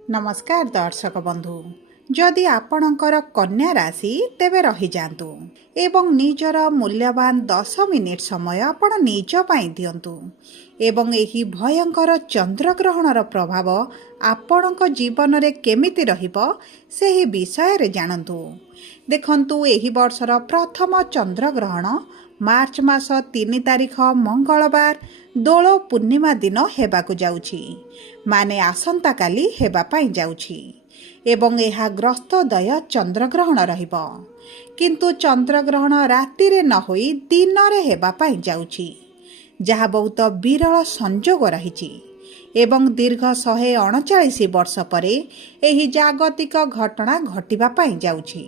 नमस्कार दर्शक बंधु जदि आपणकर कन्या राशि तेबे रही जातु एवं निजर मूल्यवान 10 मिनिट समय आपण निज पाई दियंतु एवं एही भयंकर चंद्रग्रहणर प्रभाव आपणक जीवन रे केमिति रहिबो सेही विषय रे जानंतु। देखंतु एही वर्षर प्रथम चंद्रग्रहण मार्च मास 3 तारिख मंगलवार दोल पूर्णिमा दिन हेबाकु जाउछि, माने आसंता काली हेबा पाई जाउछि एवं एहा ग्रस्तदय चंद्रग्रहण रहिबो। किंतु चंद्रग्रहण राति रे न होई दिन रे हेबा पाई जाउछि, जहा बहुत विरल संजोग रहिछि एवं दीर्घ 139 वर्ष परे एही जागतिक घटना घटिबा पाई जाउछि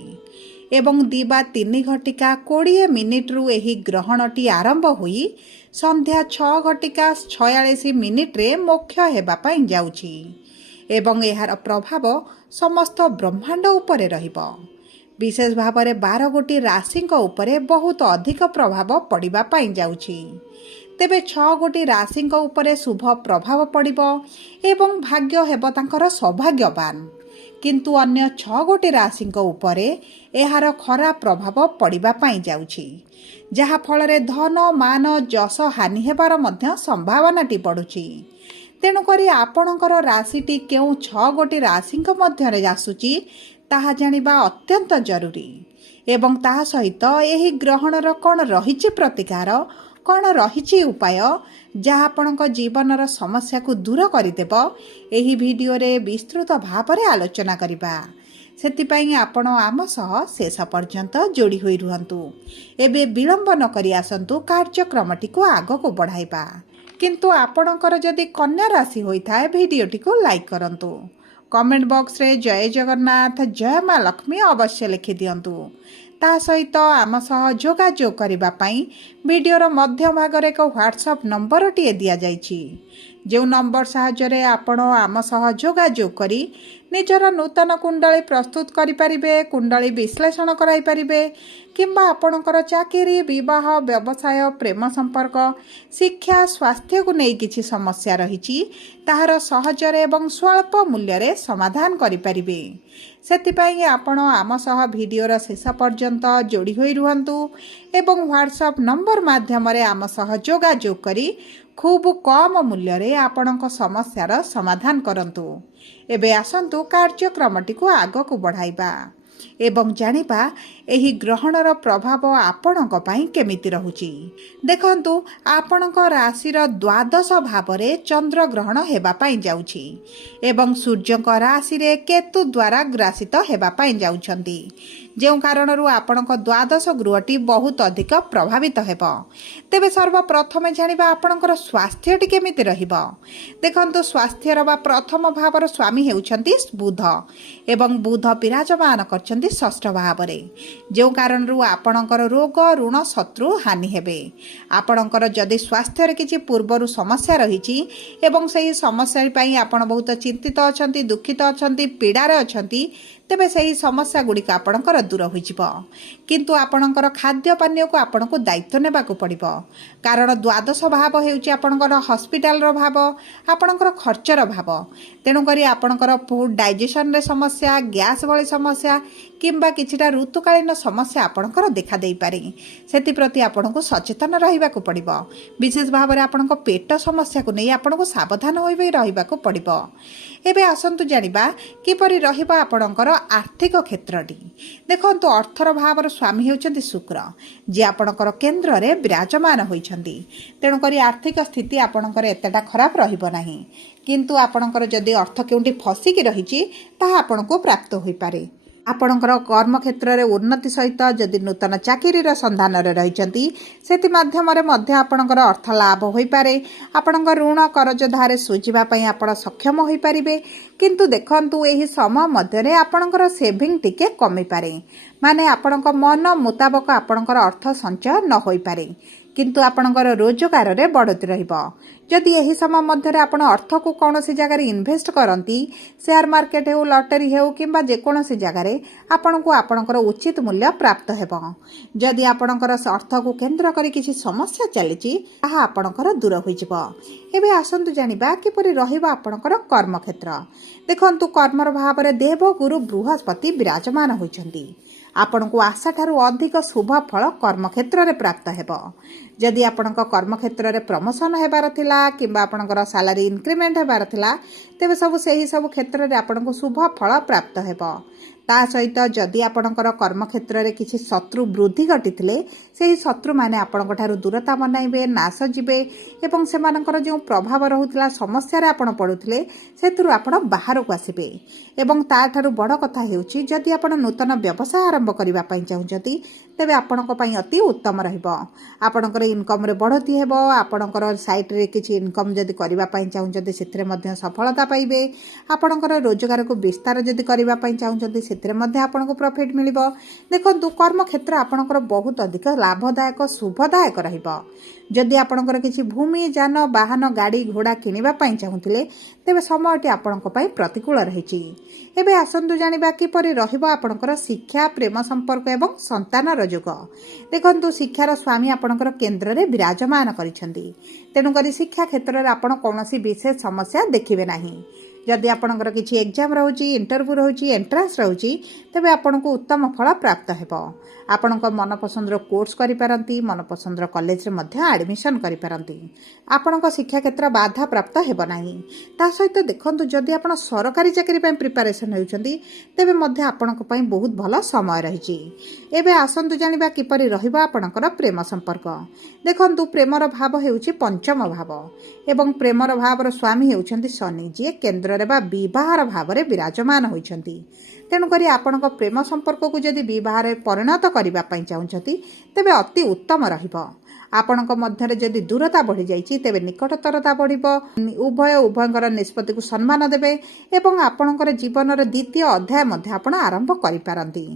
एवं दिबा 3 घटिका 20 मिनिट्रु एही ग्रहणटी आरंभ होई संध्या 6 घटिका 46 मिनिट्रे मोक्ष हेबा पाई जाउछि एवं एहार प्रभाव समस्त ब्रह्मांड उपरे रहिबो। विशेष भावरे 12 गोटी राशिंक उपरे बहुत अधिक प्रभाव पड़िबा पाई जाउछि। तेबे 6 गोटी राशिंक उपरे शुभ प्रभाव पड़िबो एवं भाग्य हेबो तांकर सौभाग्यवान, किंतु अन्य 6 गोटी राशिंक उपरे एहार खराब प्रभाव पड़िबा पाई जाउछि, जहा फलरे धन मान जस हानि हेबार मध्य संभावनाटी पड़ुछि। तेणुकरी आपणकर राशिटी केउ 6 गोटी राशिंक मध्यरे आसुछि ताहा जानिबा अत्यंत जरूरी एवं ताहा सहित एही ग्रहणर कोन रहिछि प्रतिकार, कौन रही उपाय जहाँ आपणक जीवनर समस्या को दूर करदेव, एही वीडियो रे विस्तृत भाव में आलोचना करिबा। सेतिपाई आपण आम सह शेष पर्यंत जोड़ी होई रुहंतु। एबे विलंब न करी आसंतु कार्यक्रमटी को आग को बढ़ाइबा। किंतु आपणकर जदि कन्या राशि होइथाय वीडियोटी को लाइक करंतु। कमेंट बॉक्स रे जय जगन्नाथ जय माँ लक्ष्मी अवश्य लिखि दियंतु। ता सहित आम सह जोगाजोग करबा पई वीडियोर मध्य भागरे एक व्हाट्सएप नंबर टिए दिया जाइछि, जो नंबर साहाय्य आपण आम सह जोगाजोग करी निजर नूतन कुंडली प्रस्तुत करि परिबे, कुंडली विश्लेषण कराई परिबे किंबा आपणकर चाकरी विवाह व्यवसाय प्रेम संपर्क शिक्षा स्वास्थ्य को नहीं किछि समस्या रहिछि ताहार सहजरे एवं स्वल्प मूल्य रे समाधान करि परिबे। सेतिपाई आपण आम सह वीडियोर शेष पर्यंत जोड़ी होई रुहंतु एवं व्हाट्सएप नंबर माध्यम रे आम सह जोगाजोग करी खूब कम मूल्य रे आपणक समस्यार समाधान करंतु। एबे आसंतु कार्यक्रमटी को आग को बढ़ाइबा एवं जानिबा एही ग्रहणर प्रभाव आपणक पई केमिति रहुची। देखंतु आपणक राशिर द्वादश भावरे चंद्र ग्रहण हेबा पई जाउची एवं सूर्यक राशि रे केतु द्वारा ग्रासित हेबा पई जाउछंती, जेउ कारणरू आपणक द्वादश गृहटी बहुत अधिक प्रभावित हेबो। तेबे सर्वप्रथमे जानिबा आपणकर स्वास्थ्यटी केमिति रहिबो। देखंतु स्वास्थ्यर बा प्रथम भावर स्वामी हेउछंती बुध एवं बुध विराजमान करछंती षष्ठ भावरे, जो कारणरू आपणकर रोग ऋण शत्रु हानि हेबे। आपणकर जदि स्वास्थ्य किछि पूर्वरु समस्या रहिछि एवं सही समस्या पई आपण बहुत चिंतित अछंती, दुखित अछंती, पीड़ारे अछंती, तेबे सही समस्या गुड़िक आपणकर दूर होइजिबो। किंतु आपणकर खाद्य पानीय को आपणको दायित्व नेबाकू पड़िबो, कारण द्वादश भाव हेउछि आपणकर हॉस्पिटल रो भाव, आपणकर खर्चर भाव। तेणु करी आपणकर फूड डाइजेशन रे समस्या, गैस भली समस्या किंबा किछिटा ऋतुकालीन समस्या आपणकर देखा देई पारे। सेति प्रति आपणको सचेतन रहिबाकू पड़िबो। विशेष भाव रे आपणको पेट समस्या को नै आपणको सावधान होई रहिबाकू पड़िबो। एबे आसंतु जानिबा किपरि रहिबा आपणकर आर्थिक क्षेत्रटी। देखंतु अर्थर भावर स्वामी हेउछंती शुक्र, जे आपणकर केंद्र रे विराजमान होइछंती। तेणु करी आर्थिक स्थिति आपणकर एतेटा खराब रहिबो नाही, किंतु आपणकर जदि अर्थ केउंटी फसिकी रहिछि ताहा आपणको प्राप्त होई पारे। आपणकर कर्म क्षेत्र रे उन्नति सहित जदि नूतन चाकरी संधान रही से माध्यम आपणकर अर्थ लाभ हो पारे। आपणकर ऋण करज धारे सुझिबा पई आपण सक्षम हो पारिबे। किंतु देखंतु एही समय मध्यरे आपणकर सेविंग टिके कमी पारे, माने आपणक मन मुताबक आपणकर अर्थ संचय न होई पारे, किंतु आपणकर रोजगार रे बढ़ती रहिबो। जदि यही समय मध्य आपण अर्थ को कौन सी जगह इन्वेस्ट करती शेयर मार्केट हो लटरी हो कि जेकोसी जगार आपण को आपणकर उचित मूल्य प्राप्त हो जदि आपणकर अर्थ को केन्द्र कर किसी समस्या चली आपणकर दूर होवे आसतु जाना किपरि आपणकर कर्मक्षेत्र देखु कर्मर भाव में देव गुरु बृहस्पति विराजमान होती आपण को आशा ठारू अधिक शुभ फल कर्मक्षेत्र में प्राप्त हो जदि आपण कर्मक्षेत्र में प्रमोशन होबार थिला किंबा आपणकर सैलरी इंक्रीमेंट होबार थिला तेबे सब सही सब क्षेत्र में आपण को शुभ फल प्राप्त हो ता सहित जदि आपणकर कर्मक्षेत्र में किसी शत्रु वृद्धि घटी से शत्रु मैंने आपण ठारू दूरता बनाइबे नाश जीवे एवं सेमानकर जो प्रभाव रहुतला समस्या आपण पड़ुथिले सेतुरु आपण बाहर को आसीबे एवं ता ठारू बड़ कथा हेउची जदि आपण नूतन व्यवसाय आरंभ करबा पई चाहुचती तेबे आपणक पई अति उत्तम रहइबो आपणकर इनकम रे बढ़ती हेबो आपणकर साइट रे किछि इनकम जदि करबा पई चाहुचती सेथरे मध्ये सफलता पाइबे आपणकर रोजगार को विस्तार जदि करबा पई चाहुचती सेथरे मध्ये आपणको प्रॉफिट मिलिबो देखंतु कर्म क्षेत्र आपणकर बहुत अधिक लाभदायक शुभदायक रहइबो जदि आपणकर किछि भूमि जान वाहन गाड़ी घोड़ा किनिबा पई चाहुथिले तेबे समयटी आपणको पई प्रतिकूल रहिछि एबे आसंतु जानिबा किपरि रहिबो आपणकर शिक्षा प्रेम संपर्क एवं संतानर जोग देखंतु शिक्षार स्वामी आपणकर केन्द्र रे विराजमान करिसेंती तेनु करी शिक्षा क्षेत्र रे आपण कोनोसी विशेष समस्या देखिबे नाही जदि आपणकर किछि एग्जाम रहउची इंटरव्यू रहउची एंट्रांस रहउची तबे आपणको उत्तम फल प्राप्त हेबो आपणको मनपसंदर कोर्स करि पारंती मनपसंदर कॉलेज रे मध्ये एडमिशन करि पारंती आपणको शिक्षा क्षेत्र बाधा प्राप्त हेबो नाही ता सहित देखंतु जदि आपण सरकारी चाकरी पय प्रिपरेशन हेउचंती तबे मध्ये आपणको पय बहुत भलो समय रहिची एबे आसंतु जानिबा किपरि रहिबो आपणकर प्रेम संपर्क देखंतु प्रेमर भाव हेउची पंचम भाव एवं प्रेमर भावर स्वामी हेउचंती शनि जे केन्द्र विवाहर भाव में विराजमान होती तेणुक आपण प्रेम संपर्क को जदि विवाह परिणत करने चाहते तेबे अति उत्तम आपण मध्य जदि दूरता बढ़ी जाइए तेबे निकटतरता बढ़िबो उभय उभयंकर निष्पत्ति को सम्मान देबे एवं आपणकर जीवन द्वितीय अध्याय मध्य आपण आरंभ करि पारंती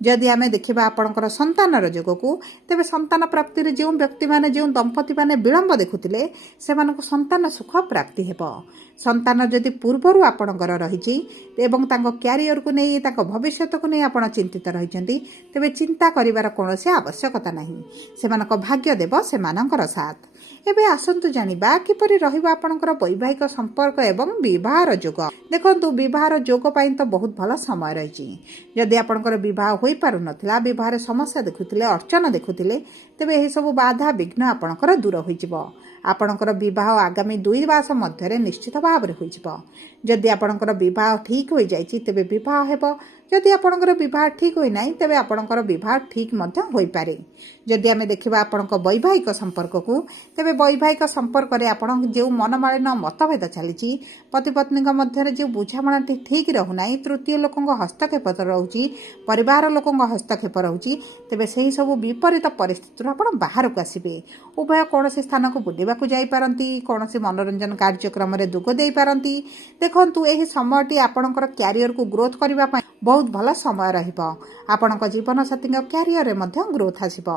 जदि आमे देखिबा आपणकर संतानर जोग को तेबे संतान प्राप्ति रे जो व्यक्ति माने जो दंपति माने विलंब देखुथिले सेमानको संतान सुख प्राप्ति हेबो संतान जदि पूर्वरु आपणकर रहिछि एवं तांको क्यारियर को नहीं तांको भविष्य को नहीं आपण चिंतित रहिछंती तेबे चिंता करिवार कोनोसी आवश्यकता नाही सेमानको भाग्य देव सेमानकर साथ एबे आसंतु जानिबा किपरि रहिबा आपणकर वैवाहिक संपर्क एवं विवाहर जोग देखंतु विवाहर जोग पई तो बहुत भलो समय रहिछि जदि आपणकर विवाह होई पारु नथिला विवाहर समस्या देखुथिले अर्चना देखुथिले तेबे एही सब बाधा विघ्न आपणकर दूर होइजिबो आपणकर विवाह आगामी 2 मास मध्य निश्चित भाव में होइजिबो जदि आपणकर विवाह ठीक हो जाइछि तेबे विवाह हेबो जदि आपणकर विवाह ठीक होई नाही तेबे आपणकर विवाह ठीक मध्य होई पारे जदि आमे देखिबा आपणक वैवाहिक संपर्क को तेबे वैवाहिक संपर्क रे आपण जे मनमालिन मतभेद चलीछि पति पत्नी मध्य जो बुझामणाटी ठीक रहू नाही तृतीय लोकंग हस्तक्षेप रहउछि परिवार लोकंग हस्तक्षेप रहउछि तेबे सेही सब विपरीत परिस्थिति आपण बाहर को आसीबे उभय कोनोसी स्थान को बुलिबा को जाई पारंती कोनोसी मनोरंजन कार्यक्रम रे दुगो देई पारंती देखंतु एही समयटी आपणकर क्यारियर को ग्रोथ करबा पय बहुत भल समय रहिबो आपणक जीवन साथी क्यारियर रे मध्य ग्रोथ आसीबो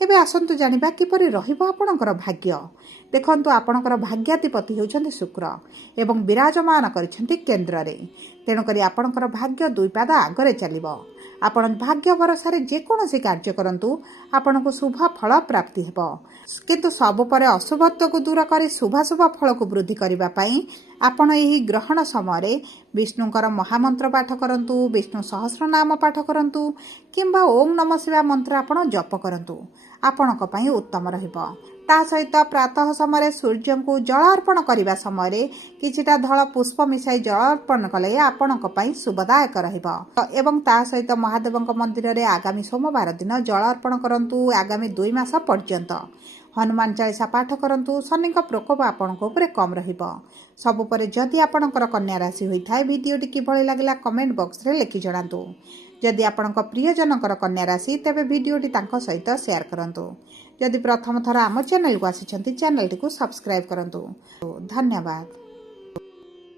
एबे आसंतु जानिबा किपरि रहिबो आपणकर भाग्य देखंतु आपणकर भाग्याधिपति हेउछन्ति शुक्र एवं विराजमान करिसेंति केन्द्र रे तेणु करी आपणकर भाग्य दुई पाद आगरे चलिबो आपण भाग्य भरोसा रे जेकोसी कार्य करंतु आपणको शुभ फल प्राप्ति हेबो किंतु सब पर अशुभत्व को दूर करी शुभाशुभ फल को वृद्धि करबा पई आपण एही ग्रहण समय रे विष्णुकर महामंत्र पाठ करंतु विष्णु सहस्र नाम पाठ करंतु किंबा ओम नमः शिवाय मंत्र आपण जप करंतु आपणक पई उत्तम रहिबो ता सहित प्रातः समय सूर्य को जल अर्पण करने समय किछिटा धल पुष्प मिसाई जल अर्पण कले आपणक पई शुभदायक रहिबो एवं ता सहित महादेव मंदिर रे आगामी सोमवार दिन जल अर्पण करंतु आगामी 2 मास पर्यंत हनुमान चालीसा पाठ करंतु शनि प्रकोप आपणक उपरे कम रहिबो सबु परे जदि आपणकर कन्या राशि होइथाय वीडियोटी किभଳି लागला कमेंट बॉक्स रे लिखि जणांतु जदि आपणक प्रियजनकर कन्या राशि तेबे वीडियोटी तांको सहित शेयर करंतु जदि प्रथम थर आम चैनल को आसिछंती चैनल टी को सब्सक्राइब करंतु धन्यवाद।